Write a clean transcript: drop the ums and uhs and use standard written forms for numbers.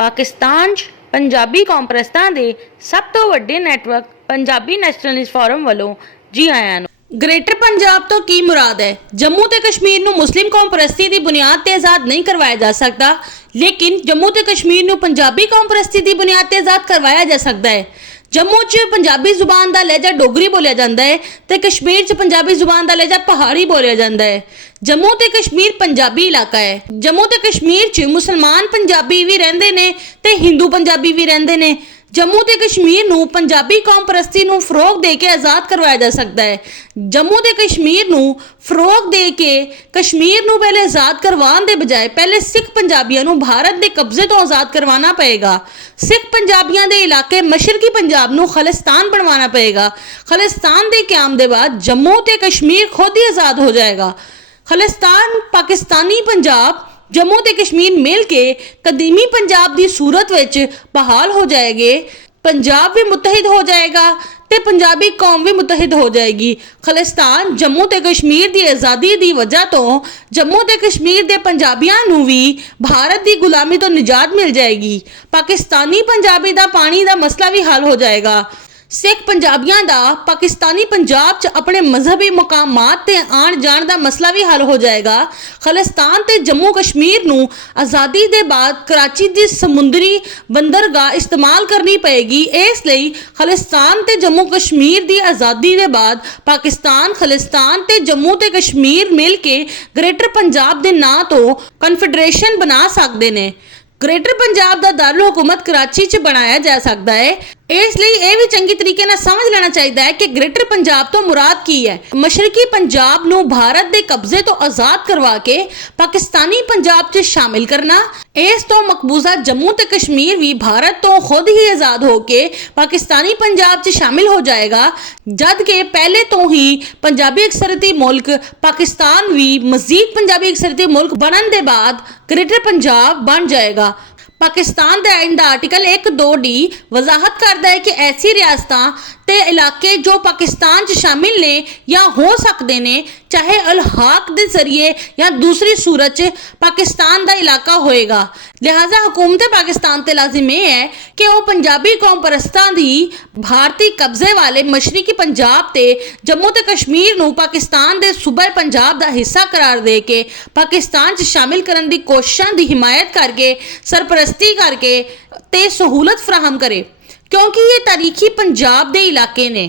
पाकिस्तान 'ਚ पंजाबी कॉन्फ्रेंसां ਦੇ ਸਭ ਤੋਂ ਵੱਡੇ ਨੈਟਵਰਕ पंजाबी ਨੈਸ਼ਨਲਿਸਟ ਫੋਰਮ ਵੱਲੋਂ जी आयां ਨੂੰ। ग्रेटर पंजाब तो की मुराद है? जम्मू ते कश्मीर नूं मुस्लिम कौम परस्ती दी बुनियाद ते आज़ाद नहीं करवाया जा सकता, लेकिन जम्मू ते कश्मीर नूं पंजाबी कौम परस्ती दी बुनियाद ते आज़ाद करवाया जा सकता है। जम्मू च पंजाबी जुबान का लहजा डोगरी बोलिया जाता है ते कश्मीर च पंजाबी जुबान का लहजा पहाड़ी बोलिया जाता है। जम्मू ते कश्मीर पंजाबी इलाका है। जम्मू ते कश्मीर च मुसलमान पंजाबी भी रहिंदे ने ते हिंदू पंजाबी भी रहिंदे ने। जम्मू ते कश्मीर नूं पंजाबी कौम परस्ती नूं फरोग दे के आज़ाद करवाया जा सकता है। जम्मू ते कश्मीर नूं फरोग दे के कश्मीर नूं पहले आज़ाद करवाने दे बजाय पहले सिख पंजाबियों नूं भारत दे कब्जे तो आज़ाद करवाना पएगा। सिख पंजाबियों दे इलाके मशरकी पंजाब नूं खालिस्तान बनवाना पएगा। खालिस्तान दे क़याम दे बाद जम्मू ते कश्मीर खुद ही आज़ाद हो जाएगा। खालिस्तान पाकिस्तानी पंजाब जम्मू ते कश्मीर मिल के कदीमी पंजाब की सूरत विच बहाल हो जाएगी। पंजाब भी मुतहिद हो जाएगा ते पंजाबी कौम भी मुतहिद हो जाएगी। खालिस्तान जम्मू ते कश्मीर की आज़ादी की वजह तो जम्मू ते कश्मीर के पंजाबियों नूं भी भारत की गुलामी तो निजात मिल जाएगी। पाकिस्तानी पंजाबी का पानी का मसला भी हल हो जाएगा। सिख पंजाबियों का पाकिस्तानी पंजाब च अपने मजहबी मुकामात ते आण जाण का मसला भी हल हो जाएगा। खालिस्तान ते जम्मू कश्मीर नूं आज़ादी दे बाद कराची की समुंदरी बंदरगाह इस्तेमाल करनी पएगी। इसलिए खालिस्तान ते जम्मू कश्मीर की आज़ादी के बाद पाकिस्तान खालिस्तान ते जम्मू ते कश्मीर मिल के ग्रेटर पंजाब के नां तो कन्फेडरेशन बना सकते हैं। ग्रेटर पंजाब का दारुल हुकूमत कराची च बनाया जा सकता है। इसलिए यह भी चंगी तरीके नाल समझ लेना चाहिए है कि ग्रेटर पंजाब तो मुराद की है। मशरकी पंजाब नूं भारत के कब्जे तो आज़ाद करवा के पाकिस्तानी पंजाब च शामिल करना। इस तो मकबूजा जम्मू ते कश्मीर भी भारत तो खुद ही आज़ाद होके पाकिस्तानी पंजाब च शामिल हो जाएगा, जद के पहले तो ही पंजाबी अक्सरती मुल्क पाकिस्तान भी मजीद पंजाबी अक्सरती मुल्क बनने के बाद ग्रेटर पंजाब बन जाएगा। पाकिस्तान का आइन दा आर्टिकल 1(2)D वजाहत करता है कि ऐसी रियासतां ते इलाके जो पाकिस्तान च शामिल ने या हो सकते ने, चाहे अलहाक के जरिए या दूसरी सूरत च पाकिस्तान का इलाका होएगा। लिहाजा हुकूमत पाकिस्तान ते लाजिम यह है कि वह पंजाबी कौम परस्तां दी भारतीय कब्जे वाले मशरकी पंजाब ते जम्मू ते कश्मीर नूं पाकिस्तान दे सूबे पंजाब का हिस्सा करार दे के पाकिस्तान च शामिल करने की कोशिशों की हिमायत करके सरपरस्ती करके ते सहूलत फराहम करे, क्योंकि ये तारीखी पंजाब दे इलाके ने।